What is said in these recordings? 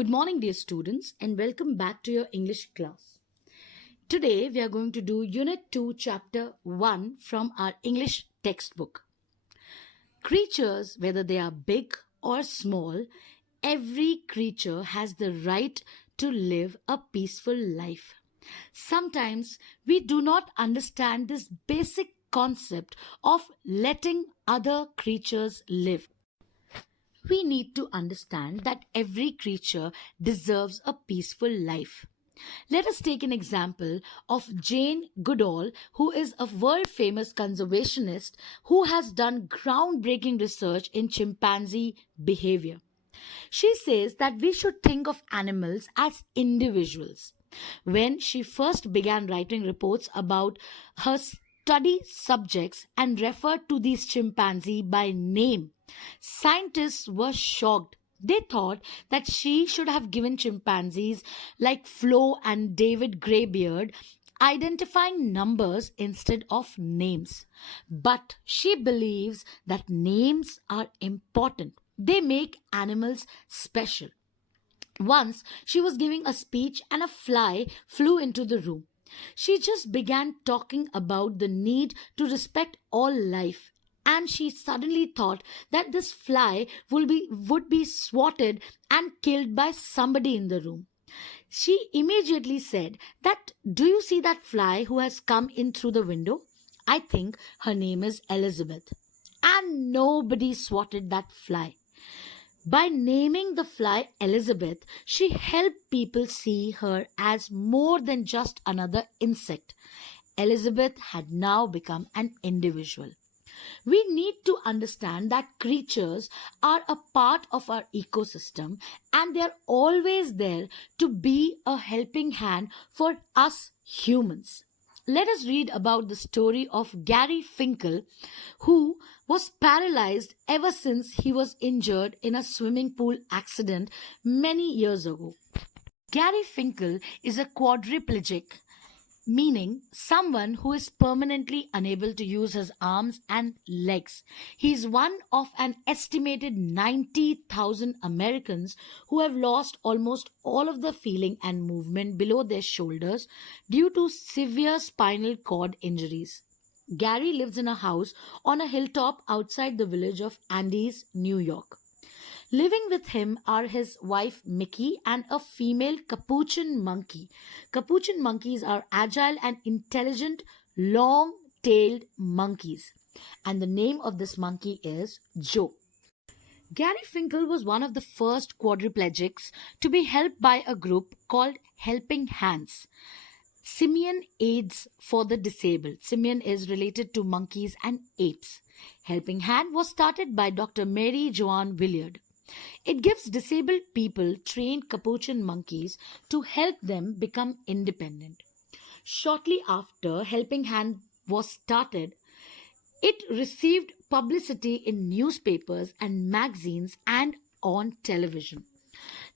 Good morning, dear students, and welcome back to your English class. Today, we are going to do Unit 2, Chapter 1 from our English textbook. Creatures, whether they are big or small, every creature has the right to live a peaceful life. Sometimes we do not understand this basic concept of letting other creatures live. We need to understand that every creature deserves a peaceful life. Let us take an example of Jane Goodall, who is a world famous conservationist who has done groundbreaking research in chimpanzee behavior. She says that we should think of animals as individuals. When she first began writing reports about her study subjects and referred to these chimpanzee by name, scientists were shocked. They thought that she should have given chimpanzees like Flo and David Greybeard identifying numbers instead of names. But she believes that names are important. They make animals special. Once she was giving a speech and a fly flew into the room. She just began talking about the need to respect all life, and she suddenly thought that this fly would be swatted and killed by somebody in the room. She immediately said that, "Do you see that fly who has come in through the window? I think her name is Elizabeth." And nobody swatted that fly. By naming the fly Elizabeth, she helped people see her as more than just another insect. Elizabeth had now become an individual. We need to understand that creatures are a part of our ecosystem and they are always there to be a helping hand for us humans. Let us read about the story of Gary Finkel, who was paralyzed ever since he was injured in a swimming pool accident many years ago. Gary Finkel is a quadriplegic, meaning someone who is permanently unable to use his arms and legs. He is one of an estimated 90,000 Americans who have lost almost all of the feeling and movement below their shoulders due to severe spinal cord injuries. Gary lives in a house on a hilltop outside the village of Andes, New York. Living with him are his wife Mickey and a female capuchin monkey. Capuchin monkeys are agile and intelligent, long-tailed monkeys. And the name of this monkey is Joe. Gary Finkel was one of the first quadriplegics to be helped by a group called Helping Hands. Simian Aids for the Disabled. Simian is related to monkeys and apes. Helping Hand was started by Dr. Mary Joan Willard. It gives disabled people trained capuchin monkeys to help them become independent. Shortly after Helping Hand was started, it received publicity in newspapers and magazines and on television.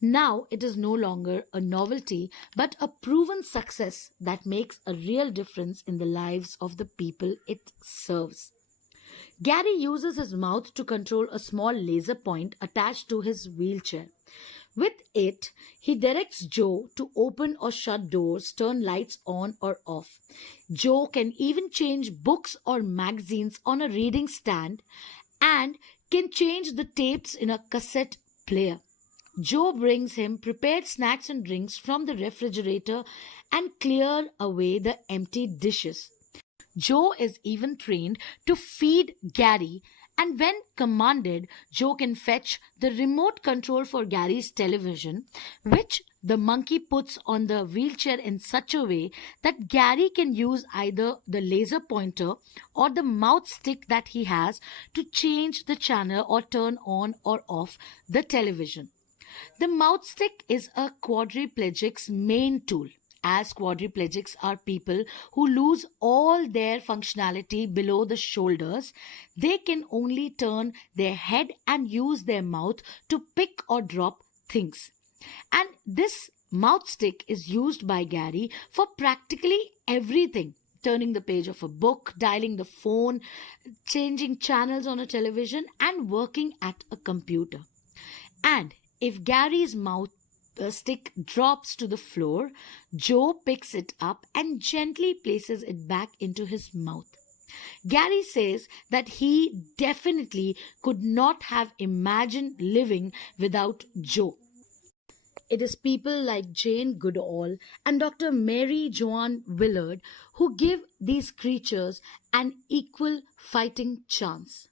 Now it is no longer a novelty but a proven success that makes a real difference in the lives of the people it serves. Gary uses his mouth to control a small laser point attached to his wheelchair. With it, he directs Joe to open or shut doors, turn lights on or off. Joe can even change books or magazines on a reading stand and can change the tapes in a cassette player. Joe brings him prepared snacks and drinks from the refrigerator and clear away the empty dishes. Joe is even trained to feed Gary, and when commanded, Joe can fetch the remote control for Gary's television, which the monkey puts on the wheelchair in such a way that Gary can use either the laser pointer or the mouth stick that he has to change the channel or turn on or off the television. The mouth stick is a quadriplegic's main tool, as quadriplegics are people who lose all their functionality below the shoulders. They can only turn their head and use their mouth to pick or drop things. And this mouth stick is used by Gary for practically everything: turning the page of a book, dialing the phone, changing channels on a television, and working at a computer. And if Gary's mouth stick drops to the floor, Joe picks it up and gently places it back into his mouth. Gary says that he definitely could not have imagined living without Joe. It is people like Jane Goodall and Dr. Mary Joan Willard who give these creatures an equal fighting chance.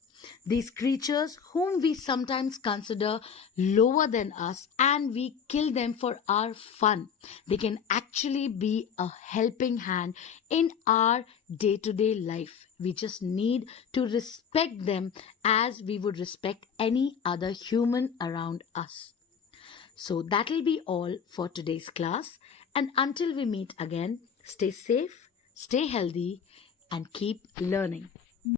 These creatures, whom we sometimes consider lower than us and we kill them for our fun, they can actually be a helping hand in our day to day life. We just need to respect them as we would respect any other human around us. So that'll be all for today's class. And until we meet again, stay safe, stay healthy, and keep learning.